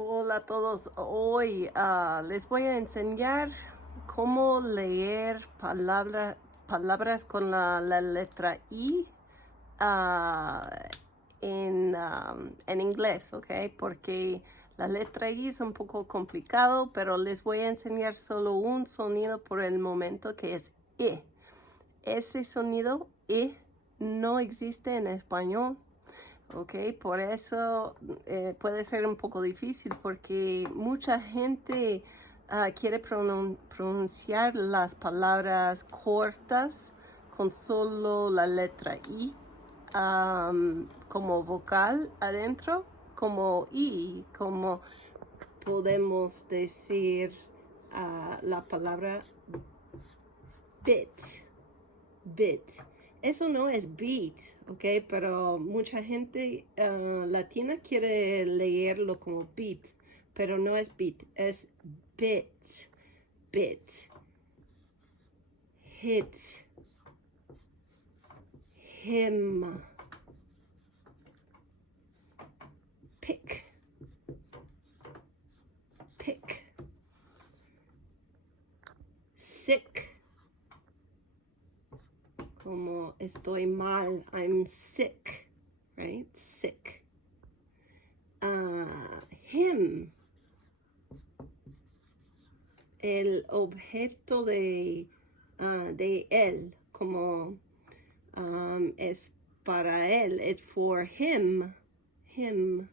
Hola a todos. Hoy les voy a enseñar cómo leer palabras con la letra I ah, en inglés, ¿ok? Porque la letra I es un poco complicado, pero les voy a enseñar solo un sonido por el momento que es I. Ese sonido I no existe en español. Ok, por eso puede ser un poco difícil porque mucha gente quiere pronunciar las palabras cortas con solo la letra I como vocal adentro, como I, como podemos decir la palabra bit. Bit. Eso no es beat, ¿ok? Pero mucha gente latina quiere leerlo como beat, pero no es beat, es bit, bit, hit, him, pick, pick, sick, como estoy mal, I'm sick, right? Sick. Him, el objeto de él, como es para él, it's for him, him.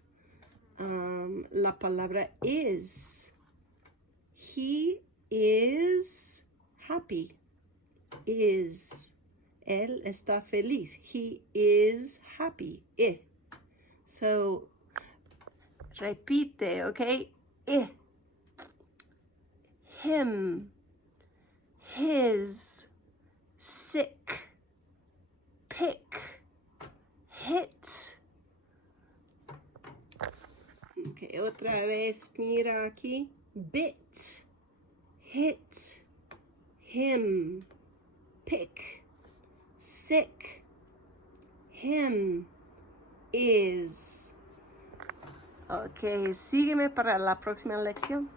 La palabra is. He is happy. Is. Él está feliz. He is happy. So, repite, ¿ok? Him. His. Sick. Pick. Hit. Ok, otra vez, mira aquí. Bit. Hit. Him. Pick. Sick. Him. Is. Ok, sígueme para la próxima lección.